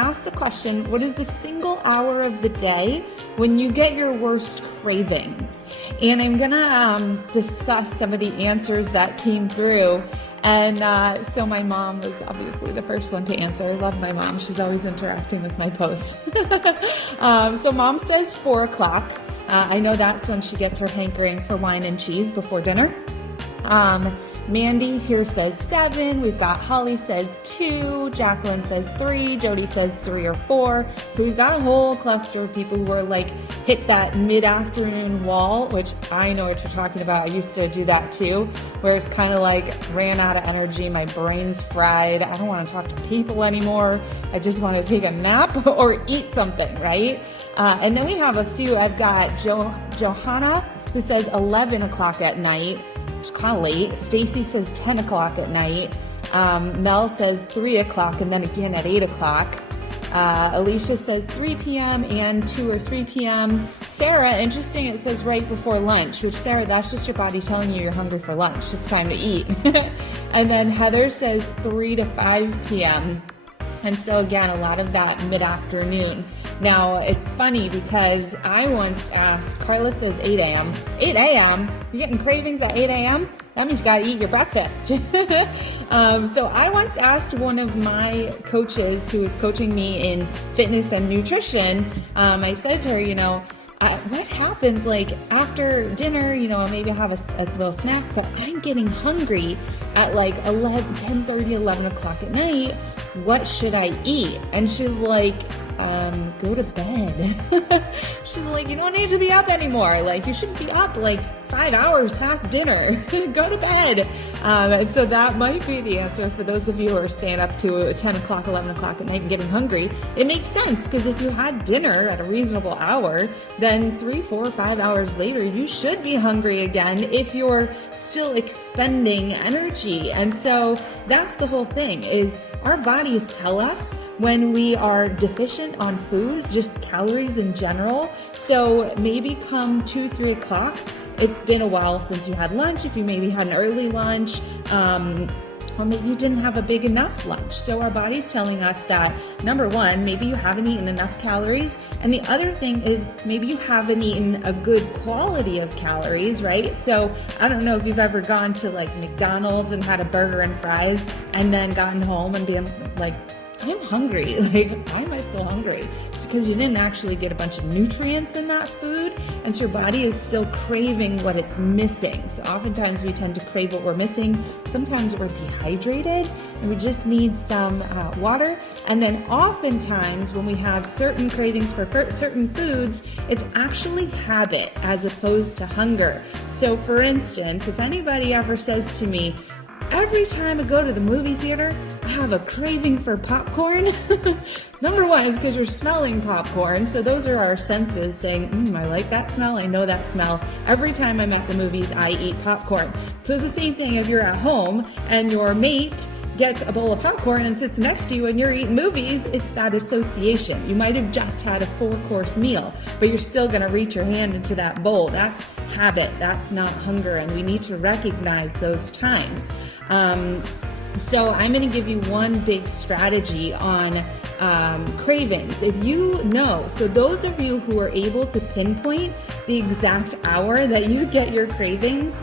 Ask the question, what is the single hour of the day when you get your worst cravings? And I'm gonna discuss some of the answers that came through. And so my mom was obviously the first one to answer. I love my mom. She's always interacting with my posts. So mom says 4 o'clock. I know that's when she gets her hankering for wine and cheese before dinner. Mandy here says 7. We've got Holly says 2. Jacqueline says 3. Jody says 3 or 4. So we've got a whole cluster of people who are like hit that mid-afternoon wall, which I know what you're talking about. I used to do that too, where it's kind of like ran out of energy. My brain's fried. I don't want to talk to people anymore. I just want to take a nap or eat something, right? And then we have a few. I've got Johanna who says 11 o'clock at night. It's kind of late. Stacy says 10 o'clock at night. Mel says 3 o'clock and then again at 8 o'clock. Alicia says 3 p.m. and 2 or 3 p.m. Sarah, interesting, it says right before lunch, which Sarah, that's just your body telling you you're hungry for lunch. It's time to eat. And then Heather says 3 to 5 p.m. And so again, a lot of that mid-afternoon. Now, it's funny because I once asked, Carla says 8 a.m. 8 a.m.? You're getting cravings at 8 a.m.? That means you gotta eat your breakfast. So I once asked one of my coaches who was coaching me in fitness and nutrition, I said to her, what happens like after dinner, maybe I have a little snack, but I'm getting hungry at like 10:30, 11 o'clock at night. What should I eat? And she's like, go to bed. She's like, you don't need to be up anymore. Like, you shouldn't be up like 5 hours past dinner. Go to bed. And so that might be the answer for those of you who are staying up to 10 o'clock, 11 o'clock at night and getting hungry. It makes sense because if you had dinner at a reasonable hour, then 3, 4, 5 hours later, you should be hungry again if you're still expending energy. And so that's the whole thing is our bodies tell us when we are deficient on food, just calories in general. So maybe come 2, 3 o'clock, it's been a while since you had lunch. If you maybe had an early lunch, or maybe you didn't have a big enough lunch. So our body's telling us that, number one, maybe you haven't eaten enough calories. And the other thing is maybe you haven't eaten a good quality of calories, right? So I don't know if you've ever gone to like McDonald's and had a burger and fries and then gotten home and been like, I'm hungry. Like, why am I so hungry? It's because you didn't actually get a bunch of nutrients in that food, and so your body is still craving what it's missing. So oftentimes we tend to crave what we're missing. Sometimes we're dehydrated and we just need some water. And then oftentimes when we have certain cravings for certain foods, it's actually habit as opposed to hunger. So for instance, if anybody ever says to me, every time I go to the movie theater, I have a craving for popcorn. Number one is because you're smelling popcorn. So those are our senses saying, I like that smell. I know that smell. Every time I'm at the movies, I eat popcorn. So it's the same thing if you're at home and your mate gets a bowl of popcorn and sits next to you and you're eating movies, it's that association. You might have just had a 4-course meal, but you're still gonna reach your hand into that bowl. That's habit, that's not hunger, and we need to recognize those times. So I'm gonna give you one big strategy on cravings. If you know, so those of you who are able to pinpoint the exact hour that you get your cravings,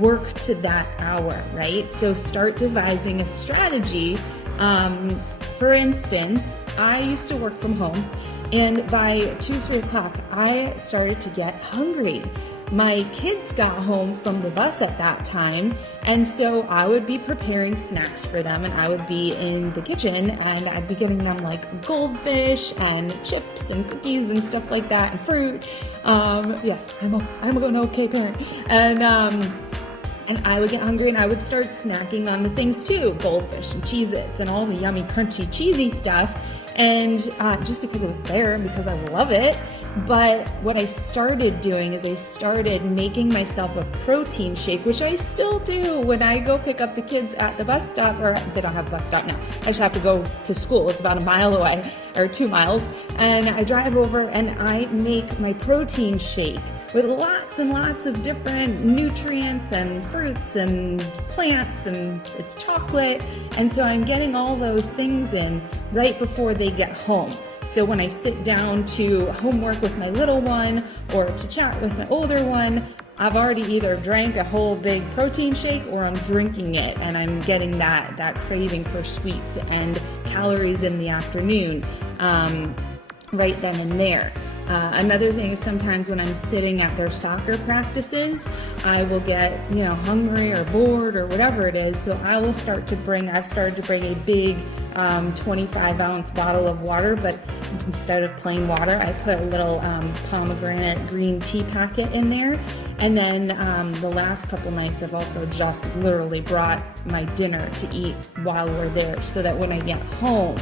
work to that hour, right? So start devising a strategy. For instance, I used to work from home, and by 2, 3 o'clock, I started to get hungry. My kids got home from the bus at that time, and so I would be preparing snacks for them, and I would be in the kitchen, and I'd be getting them like goldfish and chips and cookies and stuff like that, and fruit. Yes, I'm an okay parent. And I would get hungry and I would start snacking on the things too, goldfish and Cheez-Its and all the yummy, crunchy, cheesy stuff. And just because it was there and because I love it. But what I started doing is I started making myself a protein shake, which I still do when I go pick up the kids at the bus stop, or they don't have a bus stop now. I just have to go to school. It's about a mile away or 2 miles. And I drive over and I make my protein shake with lots and lots of different nutrients and fruits and plants, and it's chocolate. And so I'm getting all those things in right before they get home. So when I sit down to homework with my little one or to chat with my older one, I've already either drank a whole big protein shake or I'm drinking it, and I'm getting that craving for sweets and calories in the afternoon right then and there. Another thing is sometimes when I'm sitting at their soccer practices, I will get, hungry or bored or whatever it is. So I've started to bring a big 25-ounce bottle of water, but instead of plain water, I put a little pomegranate green tea packet in there. And then the last couple nights, I've also just literally brought my dinner to eat while we're there, so that when I get home,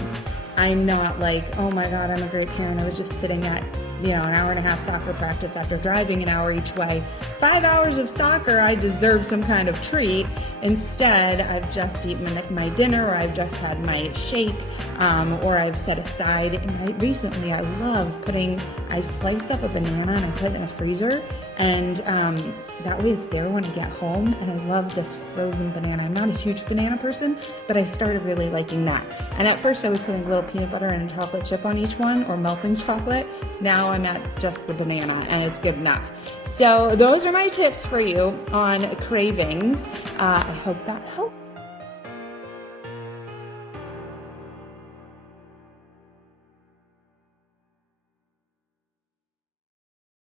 I'm not like, oh my God, I'm a great parent. I was just sitting at, an hour and a half soccer practice after driving an hour each way. 5 hours of soccer, I deserve some kind of treat. Instead, I've just eaten my dinner, or I've just had my shake, or I've set aside. And recently, I slice up a banana and I put it in the freezer, and that way it's there when I get home. And I love this frozen banana. I'm not a huge banana person, but I started really liking that. And at first I was putting a little peanut butter and a chocolate chip on each one, or melting chocolate. Now I'm at just the banana, and it's good enough. So those are my tips for you on cravings. I hope that helped.